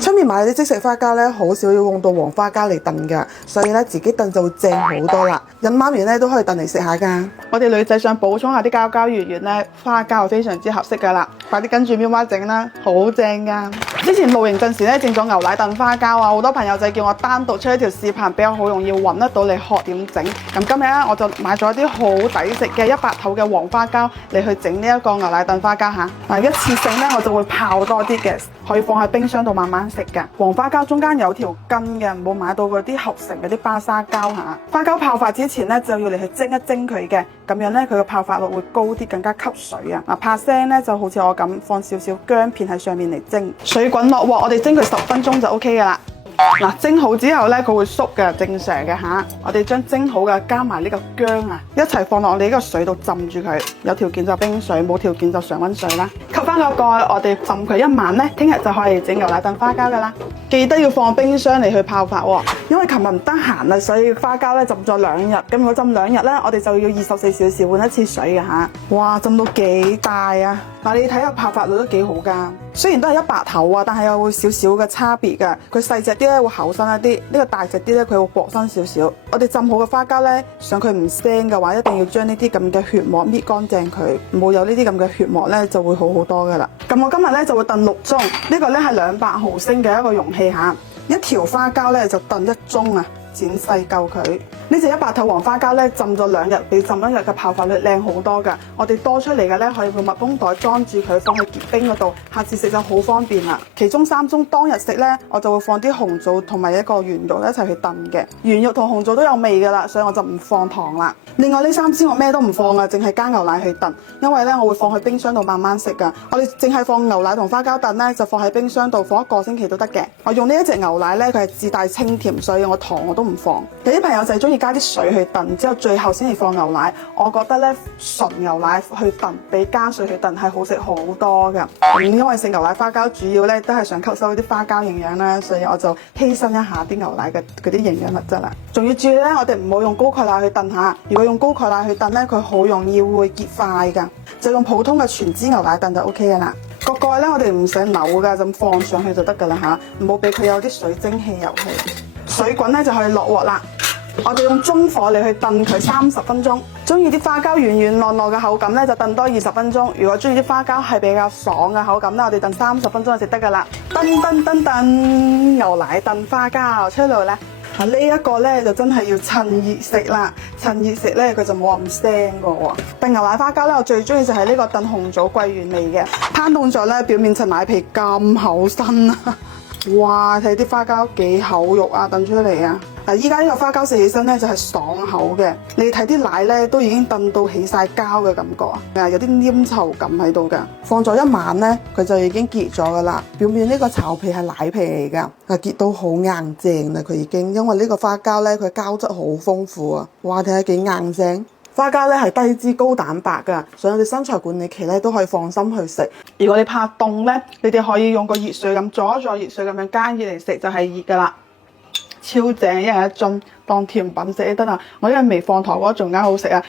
出面買啲即食花膠咧，好少要用到黃花膠嚟燉噶，所以咧自己燉就會正好多啦。引媽咪咧都可以燉嚟食下噶。我哋女仔想補充下啲膠膠圓圓咧，花膠非常之合適噶啦，快啲跟住喵媽整啦，好正噶！之前露營陣時咧整咗牛奶燉花膠啊，好多朋友仔叫我單獨出一條視頻，比較好容易揾得到你學點整。咁今日咧我就買咗一啲好抵食嘅100頭嘅黃花膠嚟去整呢一個牛奶燉花膠嚇。嗱，一次性咧我就會泡多啲嘅，可以放喺冰箱度慢慢食㗎。黃花膠中間有條筋嘅，唔好買到嗰啲合成嗰啲巴沙膠嚇。花膠泡發之前咧就要嚟去蒸一蒸佢嘅，咁樣咧佢個泡發率會高啲，更加吸水啊！嗱，怕腥咧就好似我咁放少少薑片喺上面嚟蒸。水滾落鑊，我哋蒸佢10分鐘就 OK 噶啦。嗱，蒸好之後咧，佢會縮嘅，正常嘅嚇。我哋將蒸好嘅加埋呢個薑啊，一齊放落你呢個水度浸住佢。有條件就冰水，冇條件就常溫水啦。吸翻個蓋，我哋浸佢1晚咧，聽日就可以整牛奶燉花膠噶啦。記得要放冰箱嚟去泡發喎，因為琴日唔得閒啦，所以花膠咧浸咗2日。咁如果浸2日咧，我哋就要24小時換一次水嘅嚇。哇，浸到幾大啊！嗱，你睇下泡發率都幾好㗎。雖然都係100頭啊，但係又會少少嘅差別㗎。佢細隻啲咧會厚身一啲，呢個大隻啲咧佢會薄身少少。我哋浸好嘅花膠咧，想佢唔腥嘅話，一定要將呢啲咁嘅血膜搣乾淨佢，唔好有呢啲咁嘅血膜咧，就會好好多㗎啦。咁我今日咧就會燉6盅，呢個咧係200毫升嘅一個容器嚇，一條花膠咧就燉1盅啊。剪細夠佢，呢隻100頭黃花膠咧浸咗2日，比浸1日嘅泡發率靚好多㗎。我哋多出嚟嘅咧可以用密封袋裝住佢，放去結冰嗰度，下次食就好方便啦。其中3盅當日食咧，我就會放啲紅棗同埋一個圓肉一齊去燉嘅。圓肉同紅棗都有味㗎啦，所以我就唔放糖啦。另外呢3支我咩都唔放啊，淨係加牛奶去燉，因為咧我會放去冰箱度慢慢食㗎。我哋淨係放牛奶同花膠燉咧，就放喺冰箱度放1個星期都得嘅。我用呢一隻牛奶咧，佢係自帶清甜，所以我糖我都唔放。有啲朋友就係中意加啲水去燉，之後最後先至放牛奶。我覺得咧純牛奶去燉比加水去燉係好食好多㗎。因為食牛奶花膠主要咧都係想吸收啲花膠營養啦，所以我就犧牲一下啲牛奶嘅嗰啲營養物質啦。仲要注意咧，我哋唔好用高鈣奶去燉下。如果用高鈣奶去燉咧，佢好容易會結塊㗎。就用普通嘅全脂牛奶燉就 OK 㗎啦。個蓋咧我哋唔使扭㗎，就放上去就得㗎啦嚇，唔好俾佢有啲水蒸氣入去。水滾咧就可以落鑊啦。我哋用中火嚟去燉佢30分鐘。中意啲花膠軟軟糯糯嘅口感咧，就燉多20分鐘。如果中意啲花膠係比較爽嘅口感咧，我哋燉30分鐘就食得噶啦。燉牛奶燉花膠出嚟咧。呢一個咧就真係要趁熱食啦，趁熱食咧佢就冇咁腥噶喎。燉牛奶花膠咧，我最中意就係呢個燉紅棗桂圓味嘅。攤凍咗咧，表面層奶皮咁厚身啊！哇，睇啲花膠幾厚肉啊，燉出嚟啊！嗱，依家呢個花膠食起身咧就係爽口嘅，你睇啲奶咧都已經燉到起晒膠嘅感覺啊，有啲黏稠感喺度噶。放咗1晚咧，佢就已經結咗噶啦。表面呢個巢皮係奶皮嚟噶，結到好硬淨啦，佢已經，因為呢個花膠咧佢膠質好豐富啊。哇，睇下幾硬淨！花膠咧係低脂高蛋白㗎，所以我哋身材管理期咧都可以放心去食。如果你怕凍咧，你哋可以用個熱水咁阻一阻熱水咁樣加熱嚟食就係熱㗎啦，超正！一人1樽當甜品食都得啦。我因為未放糖嗰個仲啱好食啊。